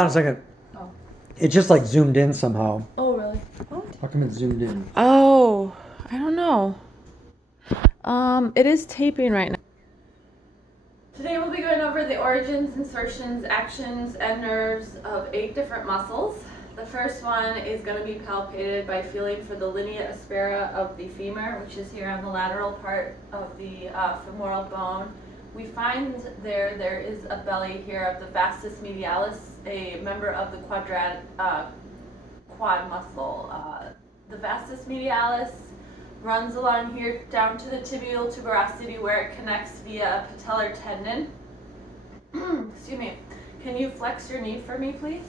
on a second. Oh. It just like zoomed in somehow. Oh, really? What? How come it zoomed in? Oh, I don't know. It is taping right now. Today we'll be going over the origins, insertions, actions, and nerves of 8 different muscles. The first one is going to be palpated by feeling for the linea aspera of the femur, which is here on the lateral part of the femoral bone. We find there is a belly here of the vastus medialis, a member of the quad muscle. The vastus medialis runs along here down to the tibial tuberosity where it connects via a patellar tendon. Excuse me. Can you flex your knee for me, please?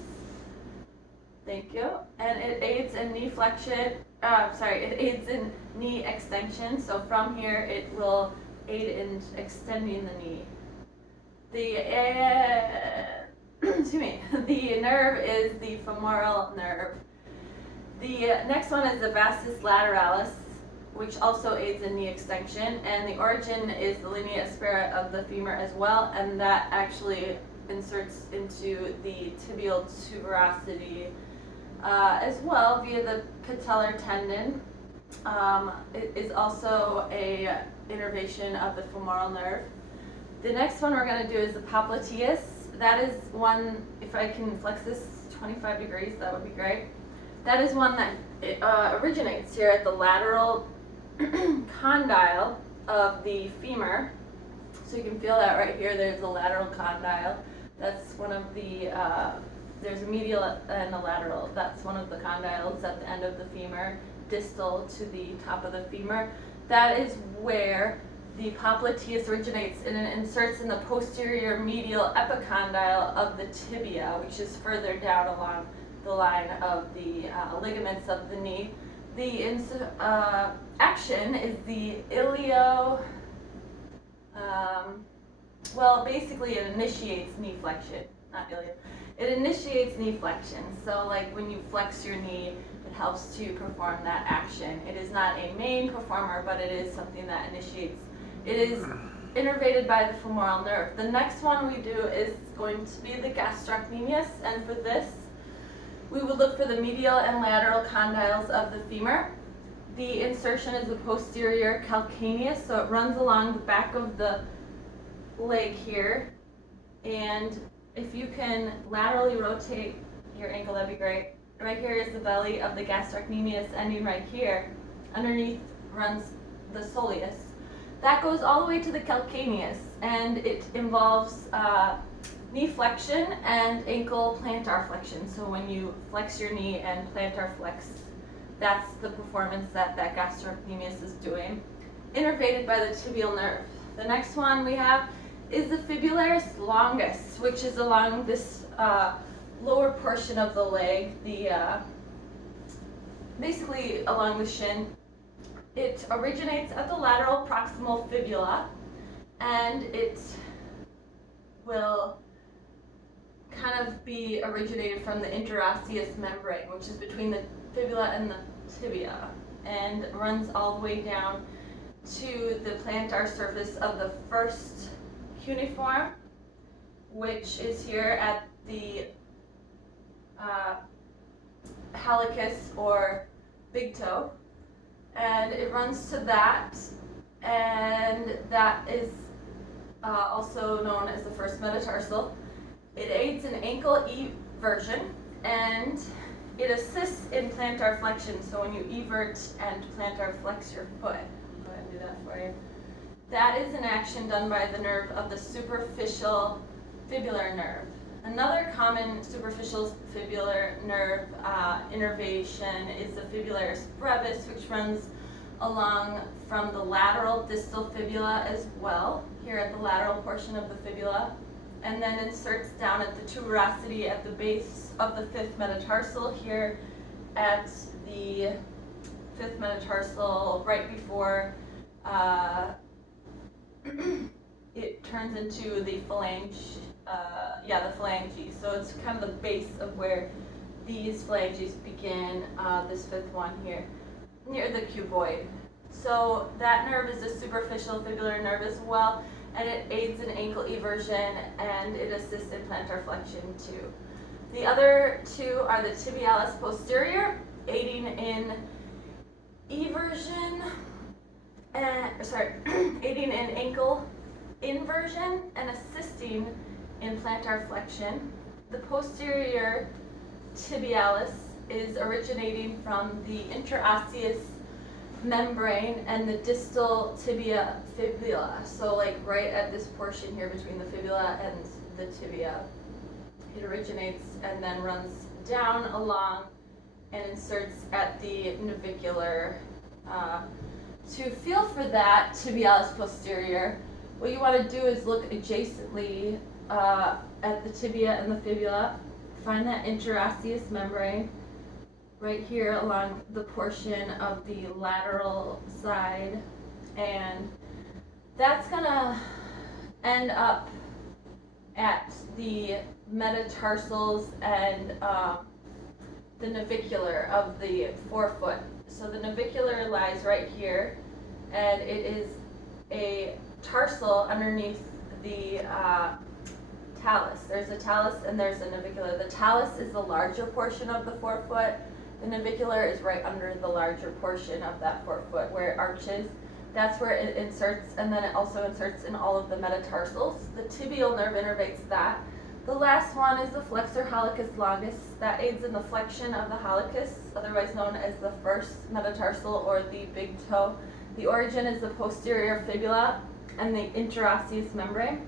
Thank you. And it aids in knee flexion. It aids in knee extension. So from here, it will aid in extending the knee. The nerve is the femoral nerve. The next one is the vastus lateralis, which also aids in knee extension, and the origin is the linea aspera of the femur as well, and that actually inserts into the tibial tuberosity as well via the patellar tendon. It is also a innervation of the femoral nerve. The next one we're going to do is the popliteus. That is one, if I can flex this 25 degrees, that would be great. That is one that originates here at the lateral condyle of the femur. So you can feel that right here. There's the lateral condyle. That's one of the, there's a medial and a lateral. That's one of the condyles at the end of the femur, distal to the top of the femur. That is where the popliteus originates, and it inserts in the posterior medial epicondyle of the tibia, which is further down along the line of the ligaments of the knee. The action is the basically it initiates knee flexion, not ilio. It initiates knee flexion. So like when you flex your knee, it helps to perform that action. It is not a main performer, but it is something that initiates. It is innervated by the femoral nerve. The next one we do is going to be the gastrocnemius, and for this, we would look for the medial and lateral condyles of the femur. The insertion is the posterior calcaneus, so it runs along the back of the leg here. And if you can laterally rotate your ankle, that'd be great. Right here is the belly of the gastrocnemius, ending right here. Underneath runs the soleus. That goes all the way to the calcaneus, and it involves knee flexion and ankle plantar flexion. So when you flex your knee and plantar flex, that's the performance that gastrocnemius is doing. Innervated by the tibial nerve. The next one we have is the fibularis longus, which is along this lower portion of the leg, basically along the shin. It originates at the lateral proximal fibula, and it will kind of be originated from the interosseous membrane, which is between the fibula and the tibia, and runs all the way down to the plantar surface of the first cuneiform, which is here at the halicus or big toe. And it runs to that, and that is also known as the first metatarsal. It aids in ankle eversion, and it assists in plantar flexion. So when you evert and plantar flex your foot, I'll go ahead and do that for you. That is an action done by the nerve of the superficial fibular nerve. Another common superficial fibular nerve innervation is the fibularis brevis, which runs along from the lateral distal fibula as well, here at the lateral portion of the fibula, and then inserts down at the tuberosity at the base of the fifth metatarsal, here at the fifth metatarsal, right before it turns into the phalange. The phalanges. So it's kind of the base of where these phalanges begin, this fifth one here, near the cuboid. So that nerve is a superficial fibular nerve as well, and it aids in ankle eversion, and it assists in plantar flexion too. The other two are the tibialis posterior, aiding in eversion, aiding in ankle inversion and assisting in plantar flexion. The posterior tibialis is originating from the interosseous membrane and the distal tibia fibula. So like right at this portion here between the fibula and the tibia. It originates and then runs down along and inserts at the navicular. To feel for that tibialis posterior, what you want to do is look adjacently at the tibia and the fibula. Find that interosseous membrane right here along the portion of the lateral side, and that's gonna end up at the metatarsals and the navicular of the forefoot. So the navicular lies right here, and it is a tarsal underneath the talus. There's a talus and there's a navicular. The talus is the larger portion of the forefoot. The navicular is right under the larger portion of that forefoot where it arches. That's where it inserts, and then it also inserts in all of the metatarsals. The tibial nerve innervates that. The last one is the flexor hallucis longus. That aids in the flexion of the hallucis, otherwise known as the first metatarsal or the big toe. The origin is the posterior fibula and the interosseous membrane.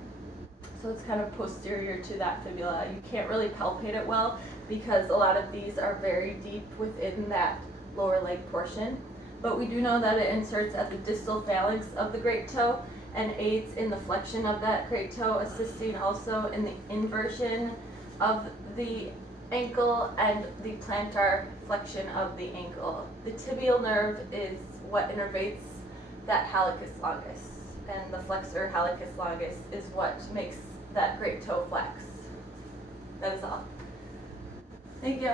So it's kind of posterior to that fibula. You can't really palpate it well because a lot of these are very deep within that lower leg portion. But we do know that it inserts at the distal phalanx of the great toe and aids in the flexion of that great toe, assisting also in the inversion of the ankle and the plantar flexion of the ankle. The tibial nerve is what innervates that hallucis longus, and the flexor hallucis longus is what makes that great toe flex. That is all. Thank you.